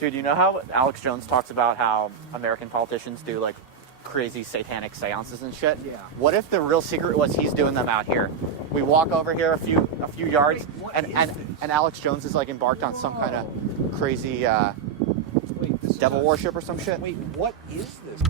Dude, you know how Alex Jones talks about how American politicians do like crazy satanic seances and shit? Yeah. What if the real secret was he's doing them out here? We walk over here a few yards, and Alex Jones is like embarked on some kind of crazy devil worship or some shit. Wait, what is this?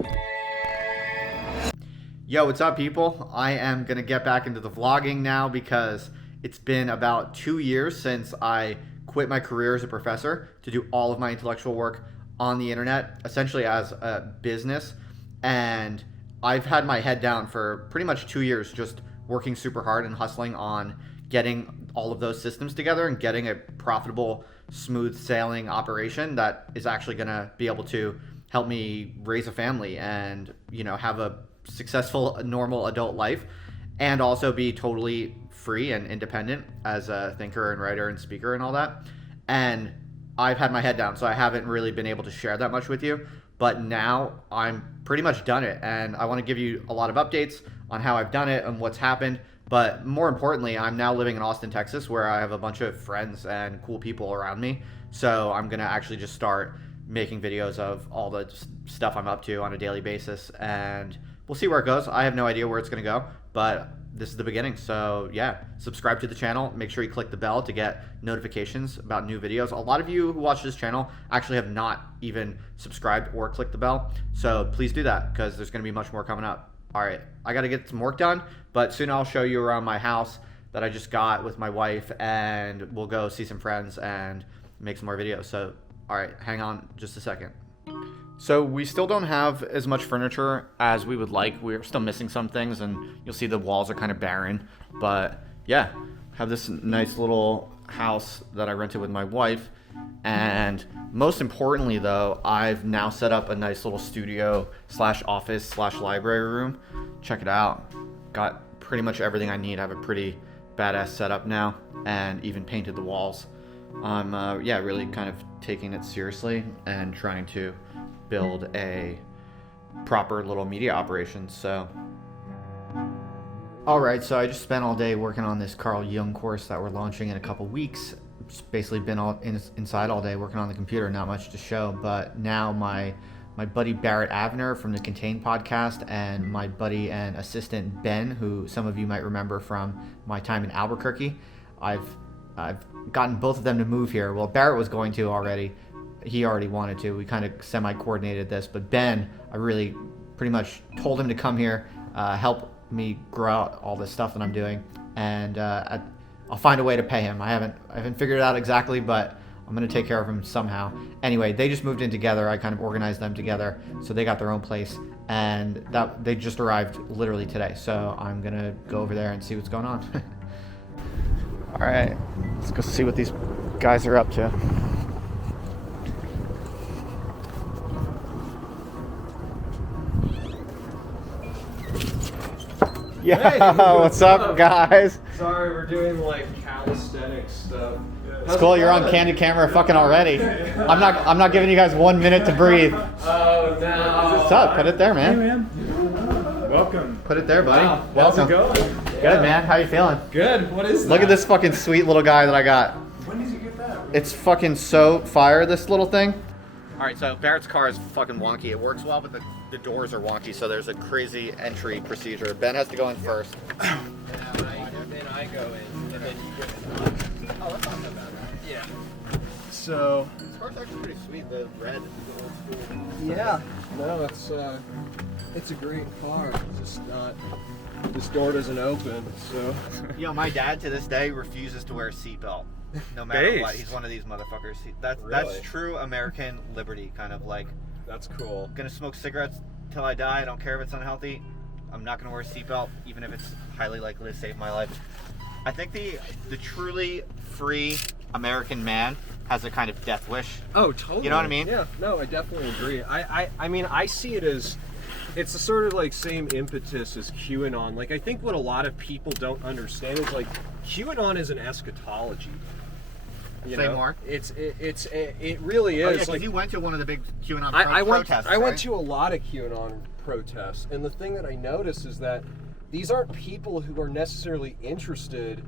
Yo, what's up, people? I am gonna get back into the vlogging now because it's been about 2 years since I quit my career as a professor to do all of my intellectual work on the internet, essentially as a business. And I've had my head down for pretty much 2 years, just working super hard and hustling on getting all of those systems together and getting a profitable, smooth sailing operation that is actually gonna be able to help me raise a family and, you know, have a successful, normal adult life, and also be totally free and independent as a thinker and writer and speaker and all that. And I've had my head down, so I haven't really been able to share that much with you. But now I'm pretty much done it, and I want to give you a lot of updates on how I've done it and what's happened. But more importantly, I'm now living in Austin, Texas, where I have a bunch of friends and cool people around me. So I'm gonna actually just start making videos of all the stuff I'm up to on a daily basis, and we'll see where it goes. I have no idea where it's gonna go, but this is the beginning. So yeah, subscribe to the channel. Make sure you click the bell to get notifications about new videos. A lot of you who watch this channel actually have not even subscribed or clicked the bell. So please do that because there's going to be much more coming up. All right, I got to get some work done, but soon I'll show you around my house that I just got with my wife, and we'll go see some friends and make some more videos. So, all right, hang on just a second. So we still don't have as much furniture as we would like. We're still missing some things, and you'll see the walls are kind of barren. But yeah, have this nice little house that I rented with my wife. And most importantly though, I've now set up a nice little studio / office / library room. Check it out. Got pretty much everything I need. I have a pretty badass setup now, and even painted the walls. I'm yeah, really kind of taking it seriously and trying to build a proper little media operation. So all right, so I just spent all day working on this Carl Jung course that we're launching in a couple weeks. Just basically been inside all day working on the computer, not much to show. But now my buddy Barrett Avner from the Contain podcast, and my buddy and assistant Ben, who some of you might remember from my time in Albuquerque, I've gotten both of them to move here. Well, Barrett was going to already. He already wanted to. We kind of semi-coordinated this, but Ben, I really pretty much told him to come here, help me grow out all this stuff that I'm doing, and I'll find a way to pay him. I haven't figured it out exactly, but I'm gonna take care of him somehow. Anyway, they just moved in together. I kind of organized them together, so they got their own place, and that they just arrived literally today. So I'm gonna go over there and see what's going on. All right, let's go see what these guys are up to. Yeah, hey, what's up, guys? Sorry, we're doing like calisthenics stuff. It's cool. You're on candid camera, fucking already. I'm not giving you guys 1 minute to breathe. Oh no! What's up? Put it there, man. Hey, man. Welcome. Put it there, buddy. Wow. Welcome. How's it going? Good, man. How you feeling? Good. What is that? Look at this fucking sweet little guy that I got. When did you get that? It's fucking so fire, this little thing. All right, so Barrett's car is fucking wonky. It works well, but the doors are wonky, so there's a crazy entry procedure. Ben has to go in first. Then I go in, and then you get in. Oh, that's not so bad. Yeah. So. This car's actually pretty sweet. The red is old school. Yeah. No, it's a great car. It's just not. This door doesn't open, so. You know, my dad to this day refuses to wear a seatbelt, no matter Based. what. He's one of these motherfuckers. That's Really? true American liberty, kind of like. That's cool. Gonna smoke cigarettes till I die. I don't care if it's unhealthy. I'm not gonna wear a seatbelt, even if it's highly likely to save my life. I think the truly free American man has a kind of death wish. Oh, totally. You know what I mean? Yeah, no, I definitely agree. I mean, I see it as, it's the sort of like same impetus as QAnon. Like, I think what a lot of people don't understand is like, QAnon is an eschatology. You Say know? more. It really Oh, is. yeah, 'cause like, you went to one of the big QAnon I protests, went right? to a lot of QAnon protests, and the thing that I noticed is that these aren't people who are necessarily interested.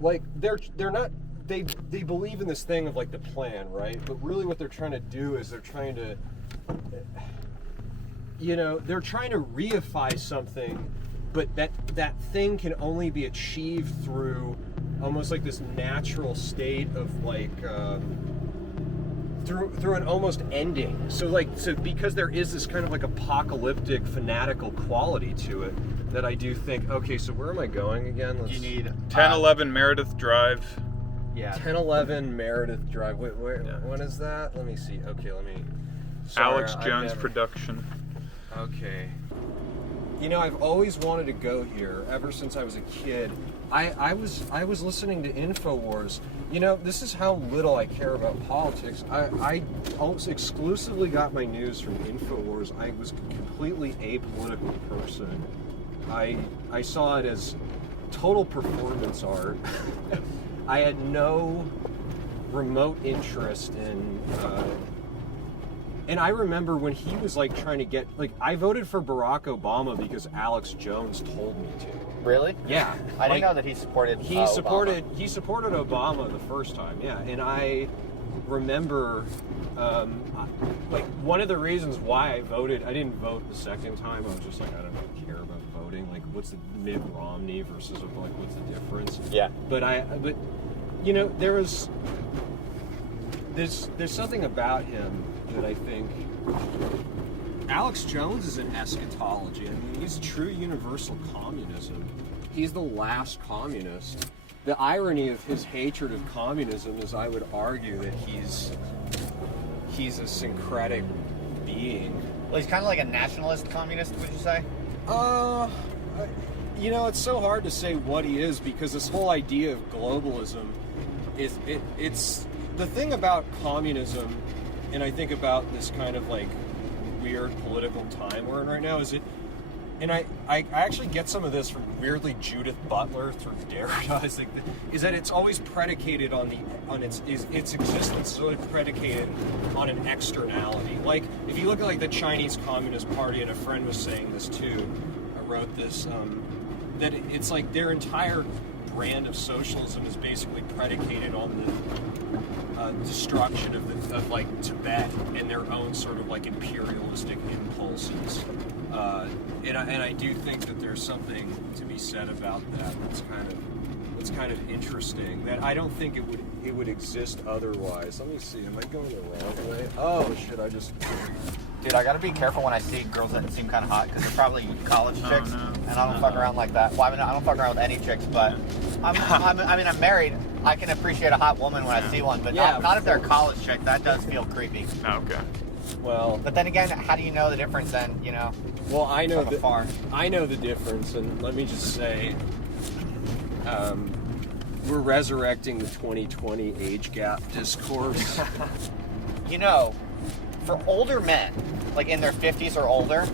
Like, they're not they believe in this thing of like the plan, right? But really what they're trying to do is they're trying to, they're trying to reify something, but that thing can only be achieved through almost like this natural state of like through an almost ending. So because there is this kind of like apocalyptic fanatical quality to it, that I do think, okay, so where am I going again? You need 1011 Meredith Drive. Yeah. 1011 Meredith Drive. Wait, where? Yeah. When is that? Let me see. Okay, let me. Alex Sorry, Jones production. Okay. I've always wanted to go here ever since I was a kid. I was listening to InfoWars. This is how little I care about politics. I almost exclusively got my news from InfoWars. I was a completely apolitical person. I saw it as total performance art. I had no remote interest in and I remember when he was like trying to get I voted for Barack Obama because Alex Jones told me to. Really? Yeah. I didn't know that he supported. He supported Obama the first time. Yeah, and I remember one of the reasons why I voted. I didn't vote the second time. I was just like, I don't really care about voting. Like, what's the Mitt Romney versus what's the difference? Yeah. But there's something about him that I think Alex Jones is an eschatology. I mean, he's true universal communism. He's the last communist. The irony of his hatred of communism is, I would argue, that he's a syncretic being. Well, he's kind of like a nationalist communist, would you say? It's so hard to say what he is, because this whole idea of globalism it's the thing about communism, and I think about this kind of like weird political time we're in right now, is I actually get some of this from weirdly Judith Butler through Derrida, is that it's always predicated on its existence is always predicated on an externality. Like, if you look at like the Chinese Communist Party, and a friend was saying this too, I wrote this, that it's like their entire brand of socialism is basically predicated on the destruction of like Tibet and their own sort of like imperialistic impulses. And I do think that there's something to be said about that. It's kind of interesting. That I don't think it would exist otherwise. Let me see. Am I going the wrong way? Oh shit! I just. Dude, I gotta be careful when I see girls that seem kind of hot, because they're probably college chicks, no. and I don't fuck around like that. Well, I mean, I don't fuck around with any chicks, but I'm married. I can appreciate a hot woman when I see one, but not if they're a college chick. That does feel creepy. Okay. Well, But then again, how do you know the difference then, well, I know from afar? I know the difference, and let me just say, we're resurrecting the 2020 age gap discourse. For older men, like in their 50s or older,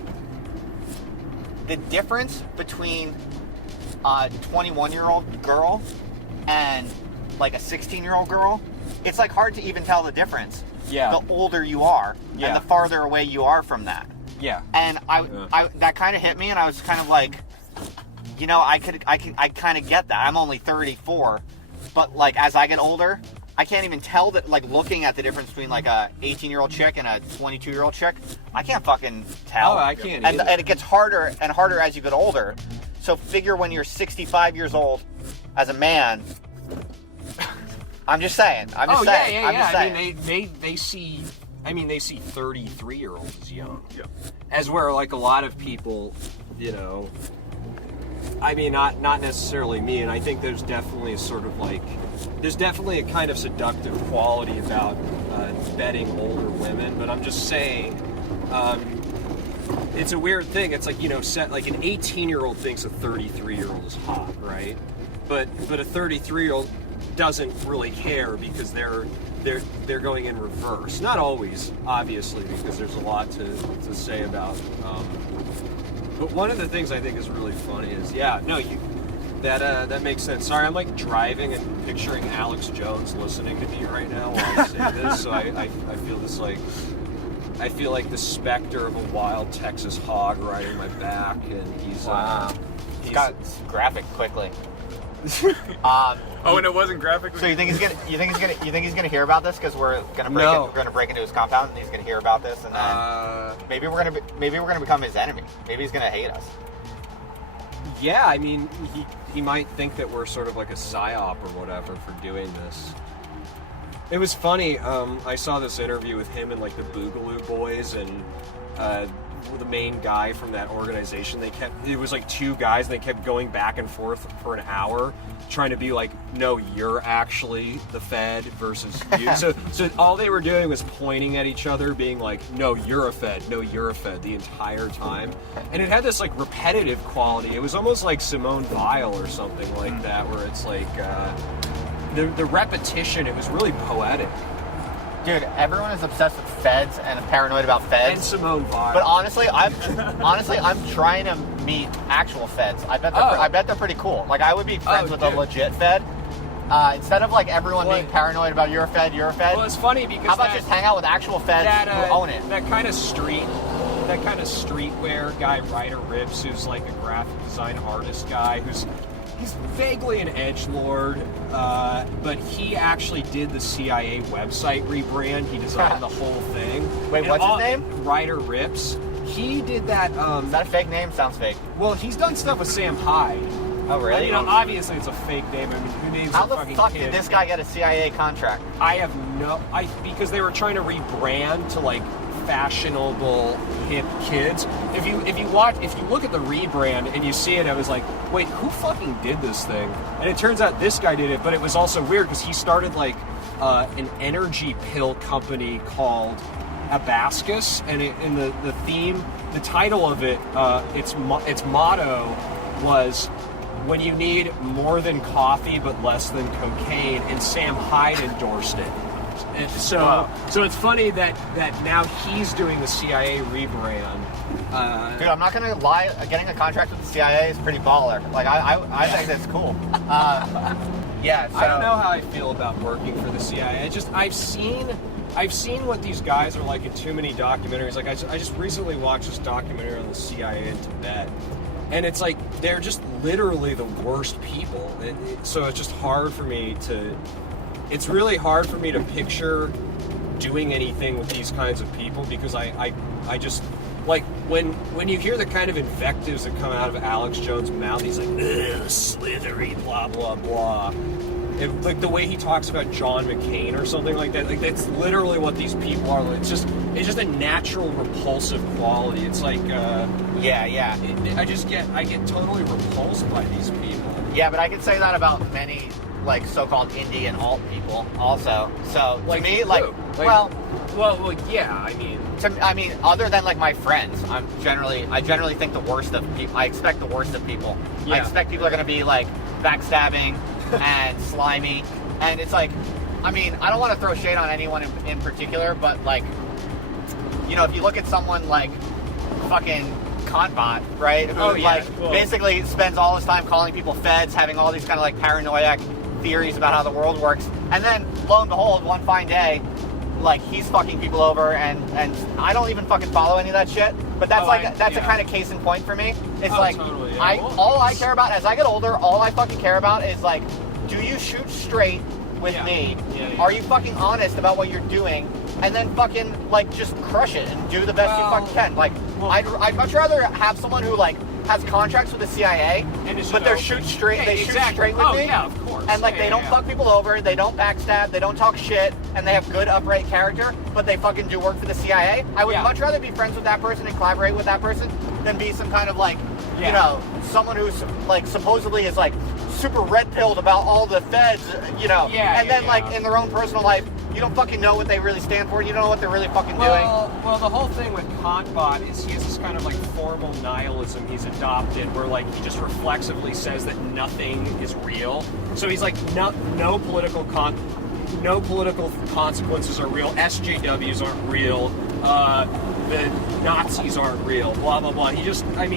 the difference between a 21-year-old girl and like a 16-year-old girl, it's like hard to even tell the difference. Yeah. The older you are, Yeah. and the farther away you are from that. Yeah. And I that kind of hit me, and I was kind of like, I kind of get that. I'm only 34, but like as I get older, I can't even tell that, like, looking at the difference between like a 18-year-old chick and a 22-year-old chick, I can't fucking tell. Oh, I can't and either. it gets harder and harder as you get older. So figure when you're 65 years old as a man. I'm just saying. I'm just saying. I mean, they see 33-year-olds as young. Yeah. As where like a lot of people, I mean, not necessarily me, and I think there's definitely a kind of seductive quality about betting older women. But I'm just saying, it's a weird thing. It's like, like an 18-year-old thinks a 33-year-old is hot, right? But a 33-year-old doesn't really care, because they're going in reverse. Not always, obviously, because there's a lot to say about. But one of the things I think is really funny is, that makes sense. Sorry, I'm like driving and picturing Alex Jones listening to me right now while I say this. So I feel this like. I feel like the specter of a wild Texas hog riding my back, and he's Wow. He's got graphic quickly. Oh, and it wasn't graphically. So you think he's gonna hear about this because we're gonna break into his compound and he's gonna hear about this and then maybe we're gonna become his enemy. Maybe he's gonna hate us. Yeah, I mean, he might think that we're sort of like a psyop or whatever for doing this. It was funny. I saw this interview with him and like the Boogaloo Boys and the main guy from that organization. It was like two guys and they kept going back and forth for an hour trying to be like, no, you're actually the Fed versus you. so all they were doing was pointing at each other being like, no, you're a Fed, no, you're a Fed the entire time. And it had this like repetitive quality. It was almost like Simone Weil or something like that, where it's like the repetition, it was really poetic. Dude, everyone is obsessed with feds and paranoid about feds. And Simone Weil. But honestly, I'm trying to meet actual feds. I bet they're pretty cool. Like I would be friends with a legit fed. Instead of like everyone being paranoid about you're a fed. Well, it's funny because how about just hang out with actual feds who own it? That kind of streetwear guy, Ryder Ripps, who's like a graphic design artist guy, he's vaguely an edgelord, but he actually did the CIA website rebrand. He designed the whole thing. Wait, what's his name? Ryder Ripps. He did that. Is that a fake name? Sounds fake. Well, he's done stuff with Sam Hyde. Oh, really? And, you know, obviously it's a fake name. I mean, who names How a the fucking fuck kid? did this guy get a CIA contract? I have because they were trying to rebrand to like fashionable hip kids. If you look at the rebrand and you see it, I was like, wait, who fucking did this thing? And it turns out this guy did it, but it was also weird because he started like an energy pill company called Abascus, and the theme, the title of it, its motto was when you need more than coffee but less than cocaine, and Sam Hyde endorsed it. And so it's funny that now he's doing the CIA rebrand. Dude, I'm not gonna lie. Getting a contract with the CIA is pretty baller. Like I think that's cool. Yeah. So. I don't know how I feel about working for the CIA. I've seen what these guys are like in too many documentaries. Like I just recently watched this documentary on the CIA in Tibet, and it's like they're just literally the worst people. So it's just hard for me to. It's really hard for me to picture doing anything with these kinds of people because I just like when you hear the kind of invectives that come out of Alex Jones' mouth, he's like, ugh, slithery, blah blah blah. Like the way he talks about John McCain or something like that. Like that's literally what these people are. It's just a natural repulsive quality. It's like I get totally repulsed by these people. Yeah, but I can say that about many like so-called indie and alt people also. So to me, I mean, other than like my friends, I generally think the worst of people. I expect the worst of people. Yeah. I expect people are going to be like backstabbing and slimy, and it's like, I mean, I don't want to throw shade on anyone in particular, but like, you know, if you look at someone like fucking Kantbot, right? Who basically spends all his time calling people feds, having all these kind of like paranoid theories about how the world works, and then lo and behold, one fine day, like he's fucking people over, and I don't even fucking follow any of that shit. But that's a kind of case in point for me. It's totally, yeah. All I care about as I get older, all I fucking care about is like, do you shoot straight with me? Yeah. Are you fucking honest about what you're doing? And then fucking like just crush it and do the best you fucking can. Like I'd much rather have someone who like has contracts with the CIA, but they shoot straight. They shoot straight with me. Yeah, of course. And like they don't fuck people over, they don't backstab, they don't talk shit, and they have good upright character, but they fucking do work for the CIA. I would much rather be friends with that person and collaborate with that person than be some kind of like, you know, someone who's like supposedly is like super red pilled about all the feds, you know, and then like in their own personal life, you don't fucking know what they really stand for. You don't know what they're really fucking doing. Well, the whole thing with Kantbot is he has this kind of like formal nihilism he's adopted, where like he just reflexively says that nothing is real. So he's like no political no political consequences are real. SJWs aren't real. The Nazis aren't real. Blah blah blah.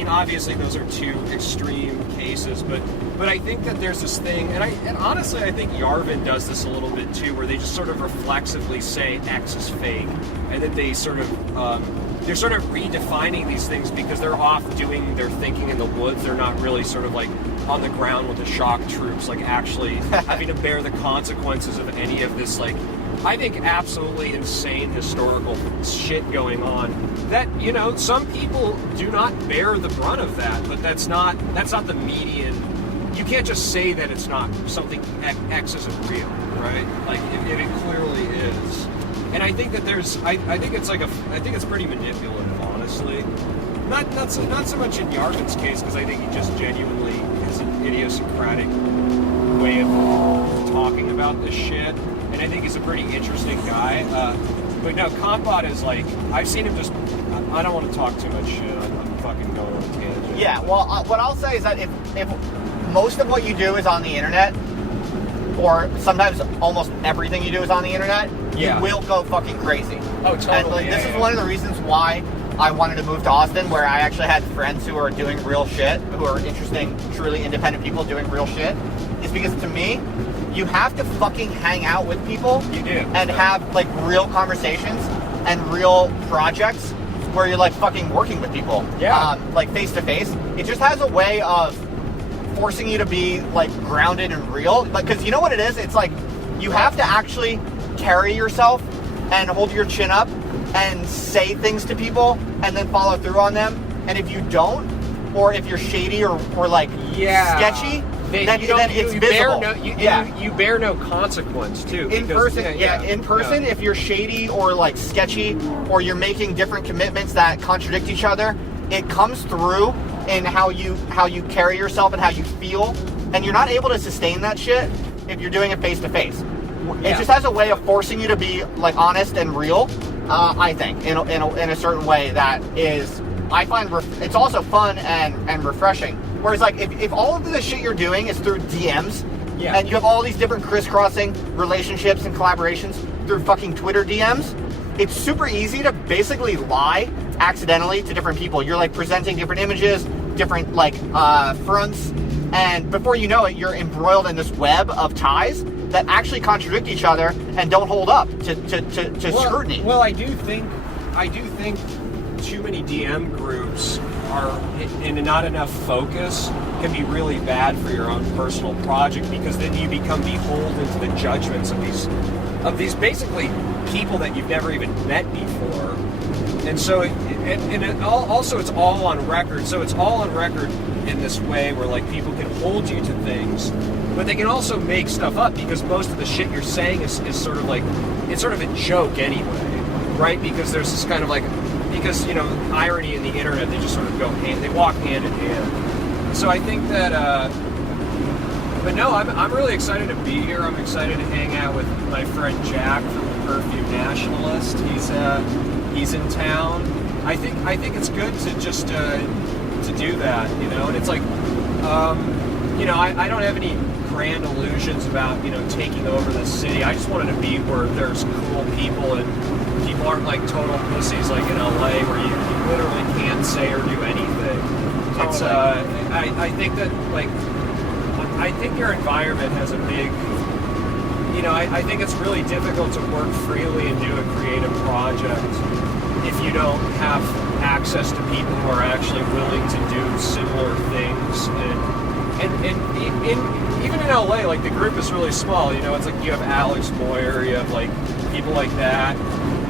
Obviously those are two extreme cases, but I think that there's this thing, and honestly I think Yarvin does this a little bit too, where they just sort of reflexively say X is fake, and that they sort of they're sort of redefining these things because they're off doing their thinking in the woods. They're not really sort of like on the ground with the shock troops, like actually having to bear the consequences of any of this, like, I think absolutely insane historical shit going on that, you know, some people do not bear the brunt of that, but that's not the median. You can't just say that it's not something X isn't real, right? Like it clearly is. And I think that I think it's pretty manipulative, honestly. Not so much in Yarvin's case, because I think he just genuinely has an idiosyncratic way of talking about this shit. And I think he's a pretty interesting guy. But no, Compot is like, I've seen him just, I don't want to talk too much shit. I'm fucking going on a tangent. Yeah, well, what I'll say is that if most of what you do is on the internet, or sometimes almost everything you do is on the internet, Yeah. you will go fucking crazy. Oh, totally. And like, this is one of the reasons why I wanted to move to Austin, where I actually had friends who are doing real shit, who are interesting, truly independent people doing real shit, is because to me, you have to fucking hang out with people. You do. And have like real conversations and real projects where you're like fucking working with people. Yeah. Like face to face. It just has a way of forcing you to be like grounded and real. Like, cause you know what it is? It's like you have to actually carry yourself and hold your chin up and say things to people and then follow through on them. And if you don't, or if you're shady or like sketchy, then it's visible. You bear no consequence too. In person, if you're shady or like sketchy, or you're making different commitments that contradict each other, it comes through in how you carry yourself and how you feel, and you're not able to sustain that shit if you're doing it face to face. It just has a way of forcing you to be like honest and real. I think in a certain way that is, I find it's also fun and refreshing. Whereas like if all of the shit you're doing is through DMs, and you have all these different crisscrossing relationships and collaborations through fucking Twitter DMs, it's super easy to basically lie accidentally to different people. You're like presenting different images, different like fronts, and before you know it, you're embroiled in this web of ties that actually contradict each other and don't hold up to scrutiny. Well, I do think too many DM groups are and not enough focus can be really bad for your own personal project, because then you become beholden to the judgments of these basically people that you've never even met before. And so also it's all on record. So it's all on record in this way where like people can hold you to things, but they can also make stuff up, because most of the shit you're saying is sort of like, it's sort of a joke anyway, right? Because there's this kind of like, because, you know, irony and the internet, they just sort of they walk hand in hand. So I think that, but no, I'm really excited to be here. I'm excited to hang out with my friend Jack from the Perfume Nationalist. He's in town. I think it's good to just to do that, you know. And it's like, you know, I don't have any grand illusions about, you know, taking over the city. I just wanted to be where there's cool people and people aren't like total pussies like in LA, where you literally can't say or do anything. It's I think that like, I think your environment has a big, you know, I think it's really difficult to work freely and do a creative project if you don't have access to people who are actually willing to do similar things. And even in LA, like the group is really small, you know. It's like you have Alex Moyer, you have like people like that,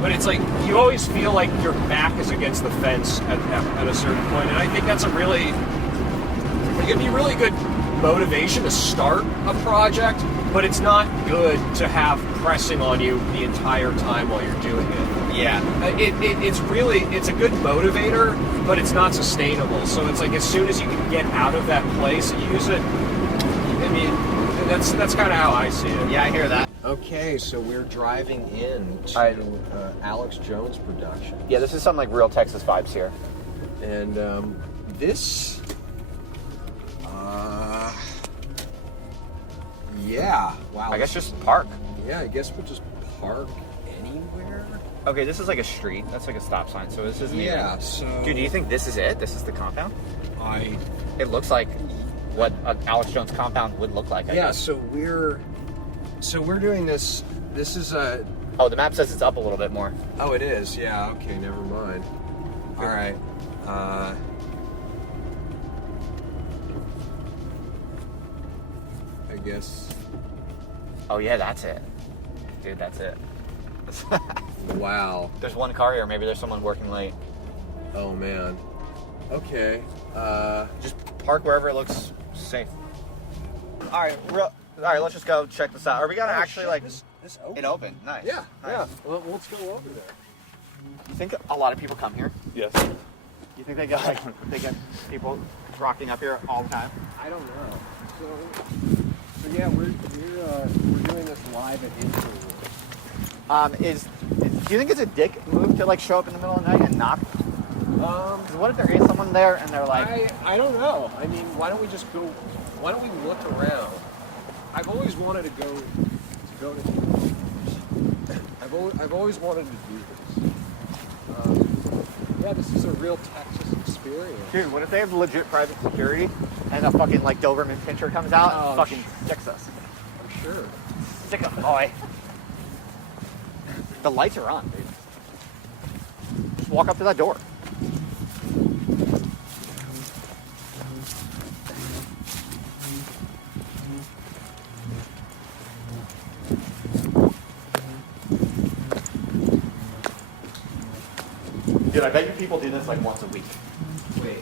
but it's like you always feel like your back is against the fence at a certain point. And I think that's it can be really good motivation to start a project, but it's not good to have pressing on you the entire time while you're doing it. Yeah. It's a good motivator, but it's not sustainable. So it's like as soon as you can get out of that place and use it, I mean, that's kind of how I see it. Yeah, I hear that. Okay, so we're driving in to Alex Jones production. Yeah, this is some like real Texas vibes here. And this, yeah, wow. I guess just park. Yeah, I guess we'll just park anywhere. Okay, this is like a street. That's like a stop sign. So this isn't Yeah, even... so... Dude, do you think this is it? This is the compound? I... It looks like what an Alex Jones compound would look like. I Yeah, guess. so we're doing this. This is a... Oh, the map says it's up a little bit more. Oh, it is? Yeah, okay, never mind. All right. I guess... Oh, yeah, that's it. Dude, that's it. Wow. There's one car here. Maybe there's someone working late. Oh, man. Okay. Just park wherever it looks safe. All right, let's just go check this out. Are we gonna actually like This open. it open? Nice. Yeah, Nice. yeah. Well, let's go over there. You think a lot of people come here? Yes. You think they get people rocking up here all the time? I don't know. So yeah, we're doing this live at InfoWars. Do you think it's a dick move to like show up in the middle of the night and knock? 'Cause what if there is someone there and they're like, I don't know. I mean, why don't we just go? Why don't we look around? I've always wanted to go to I've always wanted to do this. Yeah, this is a real Texas experience. dude, what if they have legit private security and a fucking like Doberman pincher comes out and Oh, fucking sticks us? I'm sure. Stick 'em, boy. The lights are on, dude. Just walk up to that door. Dude, I bet you people do this like once a week. Wait,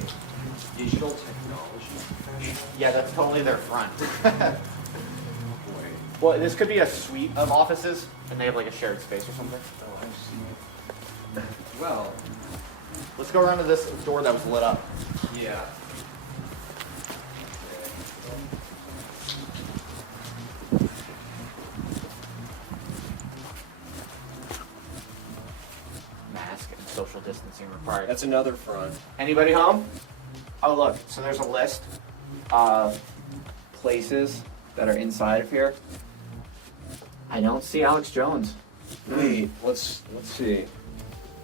digital technology professional? Yeah, that's totally their front. Wait. Well, this could be a suite of offices, and they have like a shared space or something. Oh, I see. Well, Let's go around to this door that was lit up. yeah. Mask and social distancing required. That's another front. Anybody home? Oh, look. So there's a list of places that are inside of here. I don't see Alex Jones. Wait, let's see.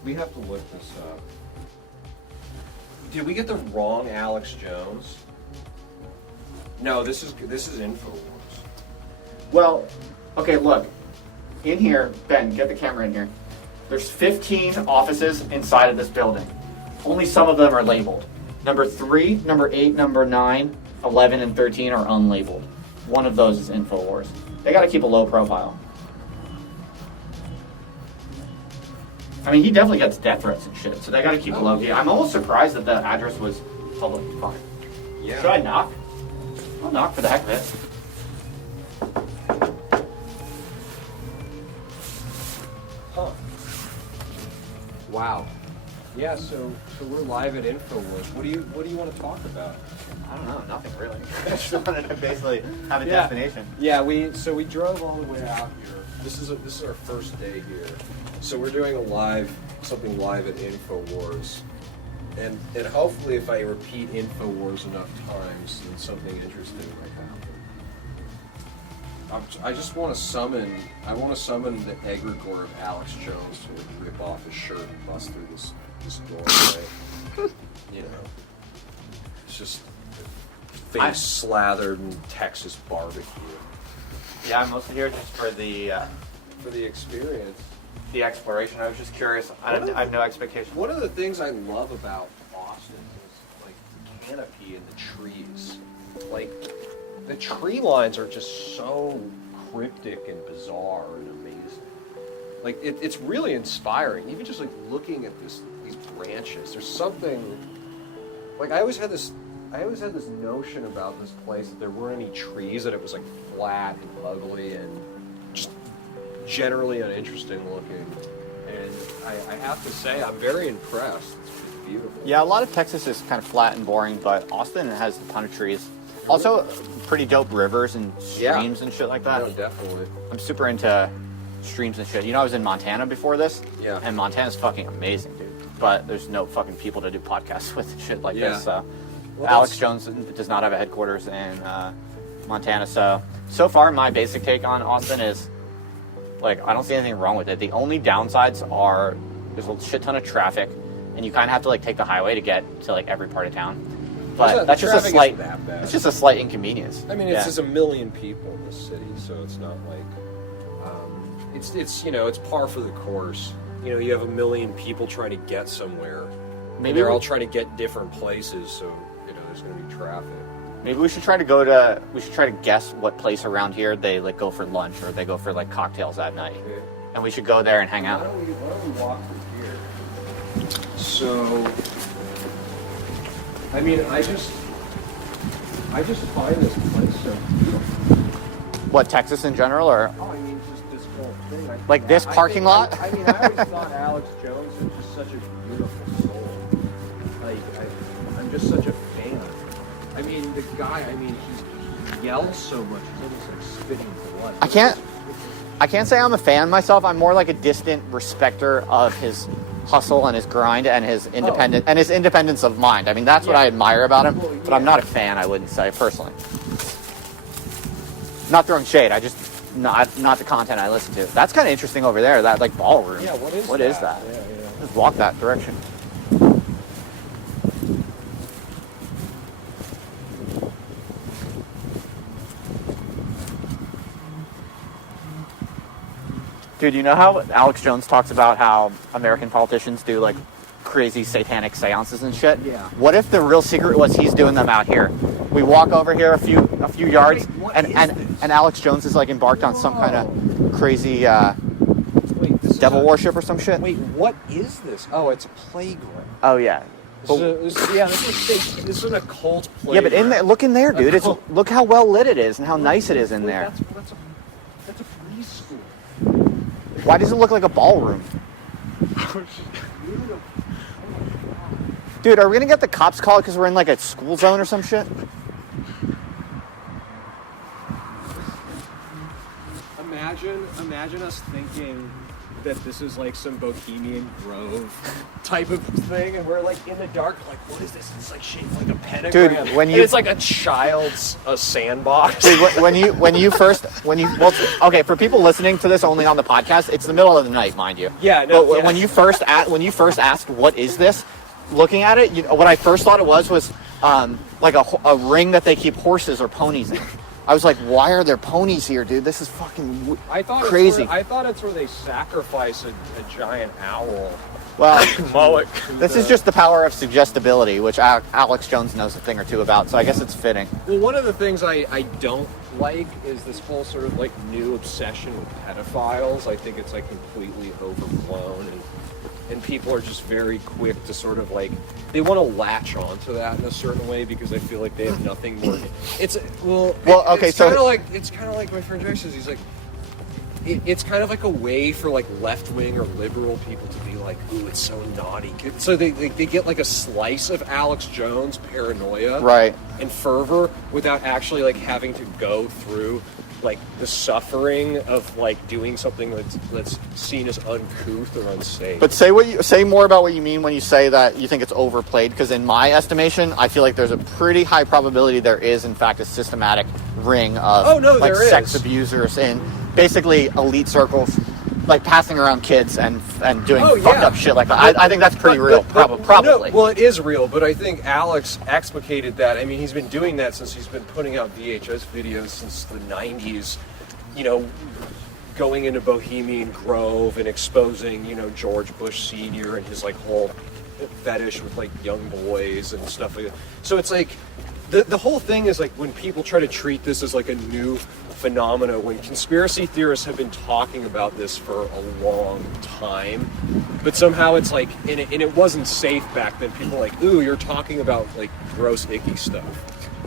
We have to look this up. Did we get the wrong Alex Jones? No, this is InfoWars. Well, okay, look. In here, Ben, get the camera in here. There's 15 offices inside of this building. Only some of them are labeled. Number 3, number 8, number 9, 11, and 13 are unlabeled. One of those is InfoWars. They gotta keep a low profile. I mean, he definitely gets death threats and shit, so they gotta keep a low key. I'm almost surprised that the address was publicly fine. Yeah. Should I knock? I'll knock for the heck of it. Huh. Wow. Yeah, so we're live at InfoWars. What do you want to talk about? I don't know, nothing really. I just wanted to basically have a Yeah. destination. Yeah, we drove all the way out here. This is our first day here. So we're doing something live at InfoWars. And hopefully if I repeat InfoWars enough times, then something interesting might happen. I just want to summon the egregore of Alex Jones to rip off his shirt and bust through this doorway. You know. It's just face slathered in Texas barbecue. Yeah, I'm mostly here just for the experience. the exploration. I was just curious. I have no expectation. One of the things I love about Austin is like the canopy and the trees. Like the tree lines are just so cryptic and bizarre and amazing. Like it's really inspiring. Even just like looking at these branches. There's something like I always had this notion about this place that there weren't any trees, that it was like flat and ugly and just generally uninteresting looking. And I have to say, I'm very impressed. It's beautiful. Yeah, a lot of Texas is kind of flat and boring, but Austin has a ton of trees. Also, pretty dope rivers and streams and shit like that. No, definitely. I'm super into streams and shit. You know, I was in Montana before this. Yeah. And Montana's fucking amazing, dude. But there's no fucking people to do podcasts with and shit like Yeah. this. So. Well, Alex Jones does not have a headquarters in Montana. So far, my basic take on Austin is Like, I don't see anything wrong with it. The only downsides are there's a shit ton of traffic, and you kind of have to like take the highway to get to like every part of town. But that's just a traffic slight. isn't that bad. It's just a slight inconvenience. I mean, it's just 1 million people in this city, so it's not like it's you know, it's par for the course. You know, you have 1 million people trying to get somewhere. Maybe they're we- all trying to get different places, so you know, there's going to be traffic. Maybe we should try to We should try to guess what place around here they like go for lunch or they go for like cocktails at night, Yeah. and we should go there and hang Why out. don't we walk through here? So, I mean, I just find this place so beautiful. What, Texas in general, or Oh, I mean, just this whole thing. Like this parking lot? I mean, I always thought Alex Jones was just such a beautiful soul. Like, I'm just such a fan. I mean, the guy, he yells so much, he's almost like spitting blood. I can't say I'm a fan myself. I'm more like a distant respecter of his hustle and his grind and his independence of mind. I mean, that's what I admire about him, but I'm not a fan, I wouldn't say, personally. Not throwing shade, not the content I listen to. That's kind of interesting over there, that like ballroom. Yeah, what is that? Yeah. Let's walk that direction. Dude, you know how Alex Jones talks about how American politicians do like crazy satanic seances and shit? Yeah. What if the real secret was he's doing them out here? We walk over here a few yards, Wait, what and is and, this? and Alex Jones is like embarked on some kind of crazy Wait, this devil is worship or some shit. Wait, what is this? Oh, it's a playground. Oh yeah. This is an occult playground. Yeah, but in there, look in there, dude. Occult. Look how well lit it is and how nice it is in there. That's a preschool. Why does it look like a ballroom? Dude, are we gonna get the cops called because we're in like a school zone or some shit? Imagine us thinking that this is like some Bohemian Grove type of thing, and we're like in the dark, like, what is this? It's like shaped like a pentagram. Dude, when And you- it's like a child's sandbox. Dude, okay, for people listening to this only on the podcast, it's the middle of the night, mind you. Yeah, no, But yeah. when you first asked, what is this? Looking at it, what I first thought it was like a ring that they keep horses or ponies in. I was like, why are there ponies here, dude? This is fucking I thought crazy. I thought it's where they sacrifice a giant owl. Well, Moloch. this is just the power of suggestibility, which Alex Jones knows a thing or two about, so I guess it's fitting. Well, one of the things I don't like is this whole sort of like new obsession with pedophiles. I think it's like completely overblown, and people are just very quick to sort of like, they want to latch onto that in a certain way because I feel like they have nothing more. Okay, It's kind of like my friend Josh says. He's like, it's kind of like a way for like left wing or liberal people to be like, ooh, it's so naughty. So they get like a slice of Alex Jones paranoia, Right. and fervor without actually like having to go through like the suffering of like doing something that's seen as uncouth or unsafe. But say more about what you mean when you say that you think it's overplayed, because in my estimation, I feel like there's a pretty high probability there is in fact a systematic ring of there sex is. abusers in basically elite circles, like passing around kids and doing Oh, fucked yeah. up shit like that. I think that's pretty real, probably. No, well, it is real, but I think Alex explicated that. I mean, he's been doing that since he's been putting out VHS videos since the 90s, you know, going into Bohemian Grove and exposing, you know, George Bush Sr. and his like whole fetish with like young boys and stuff like that. So it's like the whole thing is like when people try to treat this as like a new phenomena, when conspiracy theorists have been talking about this for a long time, but somehow it's like, and it wasn't safe back then. People were like, ooh, you're talking about like gross, icky stuff.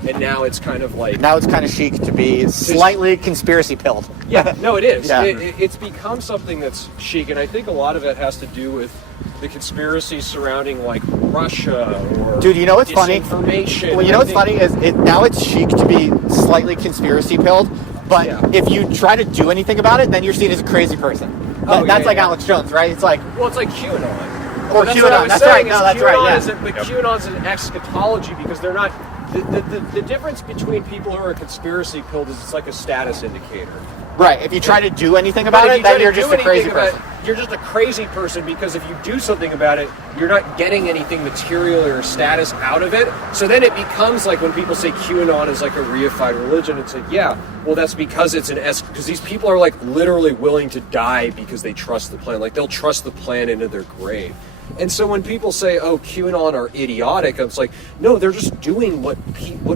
And now it's kind of like, Now it's kind of chic to be slightly conspiracy pilled. yeah, no, it is. Yeah. It's become something that's chic, and I think a lot of it has to do with the conspiracy surrounding like Russia or Dude, you know what's funny? disinformation. Well, you know what's funny is now it's chic to be slightly conspiracy pilled, but Yeah. if you try to do anything about it, then you're seen as a crazy person. Oh, That's yeah, like yeah. Alex Jones, right? It's like, Well, it's like QAnon. Or That's QAnon, what I was that's saying, right, no, is that's QAnon right, yeah. isn't- but QAnon's an eschatology because they're not. The difference between people who are conspiracy pilled is it's like a status indicator. Right. If you try to do anything about But if it, you try then to you're do just a crazy anything about person. it, you're just a crazy person, because if you do something about it, you're not getting anything material or status out of it. So then it becomes like when people say QAnon is like a reified religion, it's like, yeah, well, that's because it's because these people are like literally willing to die because they trust the plan. Like they'll trust the plan into their grave. And so when people say, "Oh, QAnon are idiotic," it's like, no, they're just doing what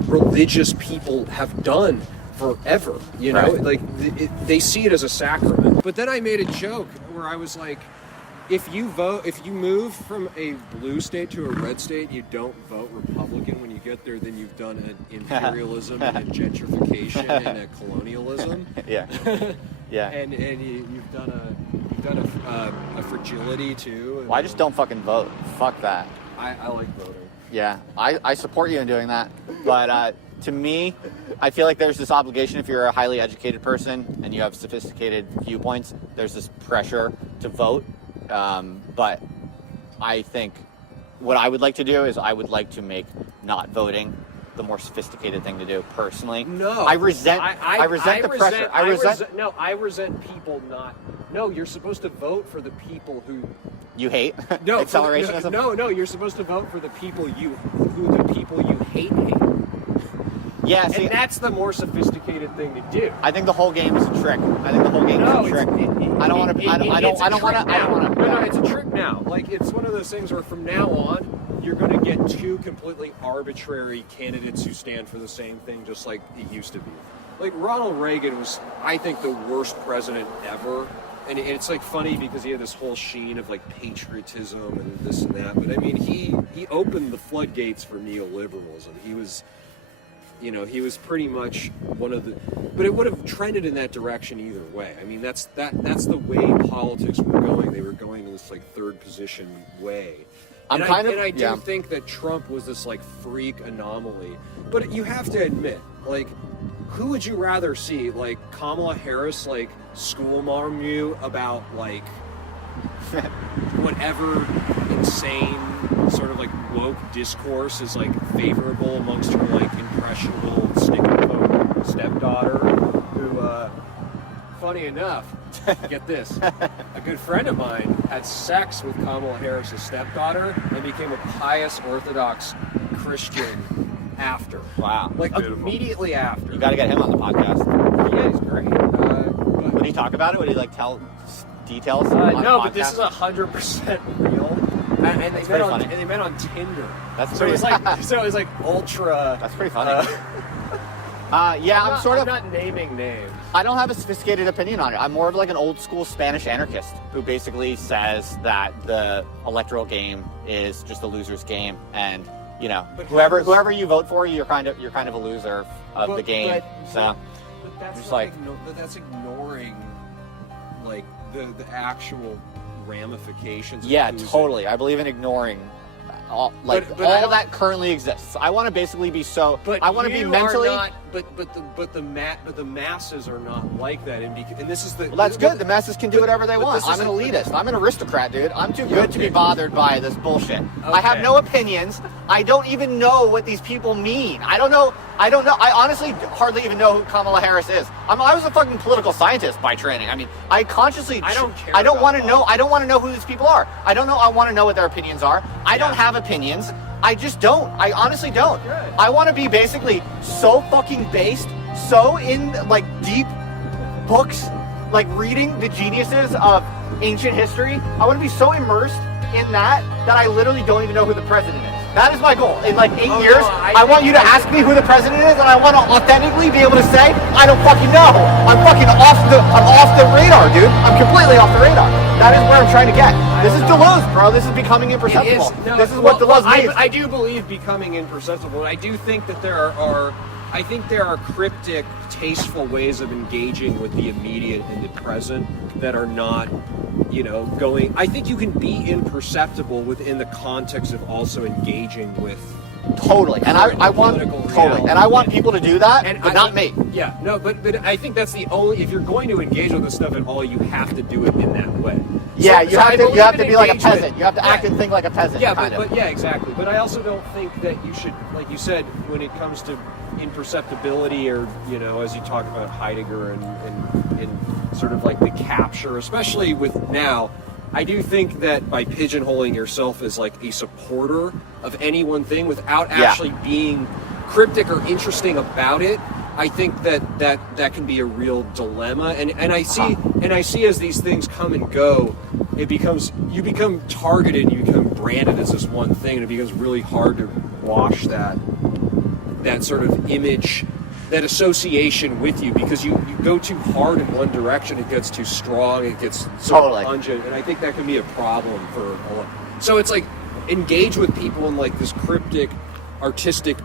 religious people have done forever. You know, Right. like they see it as a sacrament. But then I made a joke where I was like, if you move from a blue state to a red state, you don't vote Republican when you get there, then you've done an imperialism and a gentrification and a colonialism. Yeah. Yeah. And you've done a fragility too. And Well, I just don't fucking vote. Fuck that. I like voting. Yeah, I support you in doing that. But to me, I feel like there's this obligation if you're a highly educated person and you have sophisticated viewpoints, there's this pressure to vote. But I think what I would like to do is I would like to make not voting the more sophisticated thing to do personally. No, I resent the pressure. I resent people not. No, you're supposed to vote for the people who. You hate No, accelerationism. No, you're supposed to vote for the people who the people you hate. Yeah, see, And that's the more sophisticated thing to do. I think the whole game is a trick. I think the whole game is a trick. I don't want to. I don't want to. No, it's a trick now. Like it's one of those things where from now on, you're going to get two completely arbitrary candidates who stand for the same thing, just like it used to be. Like Ronald Reagan was, I think, the worst president ever. And it's like funny because he had this whole sheen of like patriotism and this and that. But I mean, he opened the floodgates for neoliberalism. He was, he was pretty much one of the. But it would have trended in that direction either way. I mean, that's the way politics were going. They were going in this like third position way. And I do think that Trump was this like freak anomaly. But you have to admit, like, who would you rather see? Like Kamala Harris, like schoolmarm you about like whatever insane sort of like woke discourse is like favorable amongst her like impressionable snicker stepdaughter, who, funny enough, get this, a good friend of mine had sex with Kamala Harris's stepdaughter and became a pious Orthodox Christian after. Wow. Like Beautiful. immediately after. You got to get him on the podcast. Yeah, he's great. Would he talk about it? Would he like tell details? On No, a but this is podcast? 100% real. And they met on funny. and they met on Tinder. That's so pretty. it was like ultra. That's pretty funny. Yeah, I'm not naming names. I don't have a sophisticated opinion on it. I'm more of like an old school Spanish anarchist who basically says that the electoral game is just a loser's game, and But whoever you vote for, you're kind of a loser of the game. So But that's just not like- but that's ignoring like the actual ramifications. yeah, of who's totally. I believe in ignoring all But I don't- that currently exists. I want to basically be so. But I want to be you mentally. Are not, but the masses are not like that, and this is the. Well, that's good. The masses can do whatever they but want. this I'm an isn't- elitist. I'm an aristocrat, dude. I'm too good to be okay. bothered by this bullshit. I have Okay. no opinions. I don't even know what these people mean. I don't know. I honestly hardly even know who Kamala Harris is. I was a fucking political scientist by training. I mean, I consciously. I don't care I don't about want to know. politics. I don't want to know who these people are. I don't know. I want to know what their opinions are. I don't have opinions. I just don't. I honestly don't. Good. I want to be basically so fucking based, so in like deep books, like reading the geniuses of ancient history. I want to be so immersed in that I literally don't even know who the president is. That is my goal. In like 8 years, no, I want you to ask me who the president is, and I want to authentically be able to say, I don't fucking know. I'm off the radar, dude. I'm completely off the radar. That is where I'm trying to get. This is Deleuze, bro. This is becoming imperceptible. This is what Deleuze means. I do believe becoming imperceptible. I do think that there are cryptic, tasteful ways of engaging with the immediate and the present that are not, going. I think you can be imperceptible within the context of also engaging with. Totally. And I want political totally. reality. And I want people to do that, but not me. Yeah, no, but I think that's the only. If you're going to engage with this stuff at all, you have to do it in that way. Yeah, So I you believe have to in be like a engagement. peasant. You have to act and think like a peasant. Yeah, kind of. but yeah, exactly. But I also don't think that you should, like you said, when it comes to imperceptibility, or as you talk about Heidegger and sort of like the capture, especially with now. I do think that by pigeonholing yourself as like a supporter of any one thing without actually being cryptic or interesting about it, I think that can be a real dilemma. And I see as these things come and go, you become targeted, you become branded as this one thing, and it becomes really hard to wash that sort of image, that association with you, because you go too hard in one direction, it gets too strong, it gets so pungent, and I think that can be a problem for a lot. So it's like engage with people in like this cryptic, artistic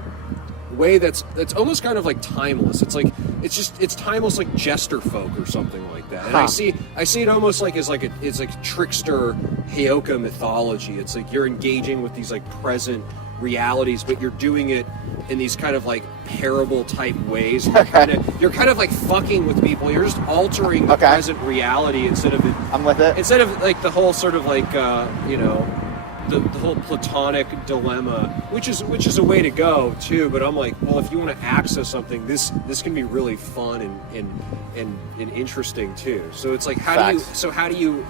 way that's almost kind of like timeless. It's like it's timeless, like jester folk or something like that. And I see it almost like it's like trickster Heyoka mythology. It's like you're engaging with these like present realities, but you're doing it in these kind of like parable type ways. You're kind of like fucking with people. You're just altering the present reality instead of I'm with it. Instead of like the whole sort of like the whole platonic dilemma, which is a way to go too. But I'm like, well, if you want to access something, this can be really fun and interesting too. So it's like how do you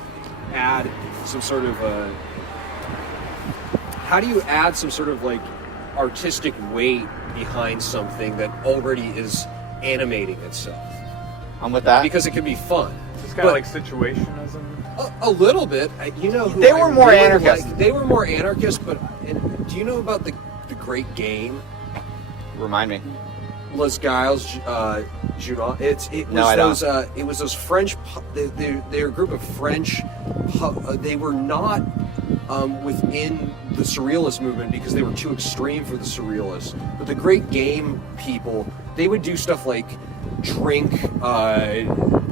add some sort of like artistic weight behind something that already is animating itself? I'm with that. Because it can be fun. It's kind of like situationism. A little bit. You know who They were more anarchist. They were more anarchist, but do you know about the Great Game? Remind me. Les Giles, Junot. It was those French. They're a group of French. They were not within the Surrealist movement because they were too extreme for the Surrealists. But the Great Game people, they would do stuff like drink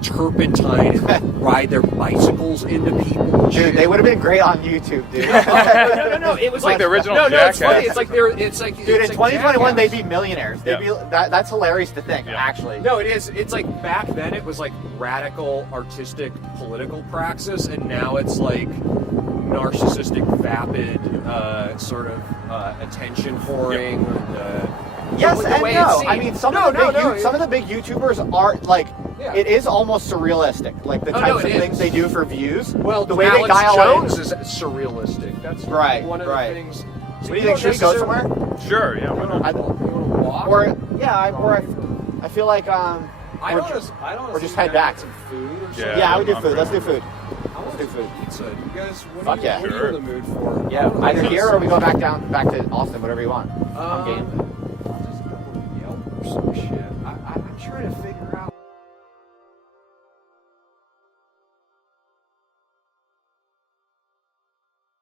turpentine and ride their bicycles into people. Dude, they would have been great on YouTube, dude. No. It was like the original No, Jackass. it's funny. It's like Dude, in 2021 they'd be millionaires. They'd Yeah. be that's hilarious to think, actually. No, it is. It's like back then it was like radical artistic political praxis, and now it's like narcissistic, vapid sort of attention whoring. Yes the and way no. it's seen. I mean, some of the big YouTubers are like, it is almost surrealistic. Like the types of things they do for views. Well, the way Alex they dial Jones in. is surrealistic. That's Right, one of right. the things. What do you think? Should we go somewhere? Sure, yeah, why not? You want to walk? I feel like or just head back. Some food or something. Yeah. yeah, I would do I'm food. Let's do food. I want do food. Pizza. You guys, what Fuck are yeah. you in the mood for? Yeah, either here or we go back to Austin, whatever you want. I'm game. I'll just go to Yelp or some shit. I'm trying to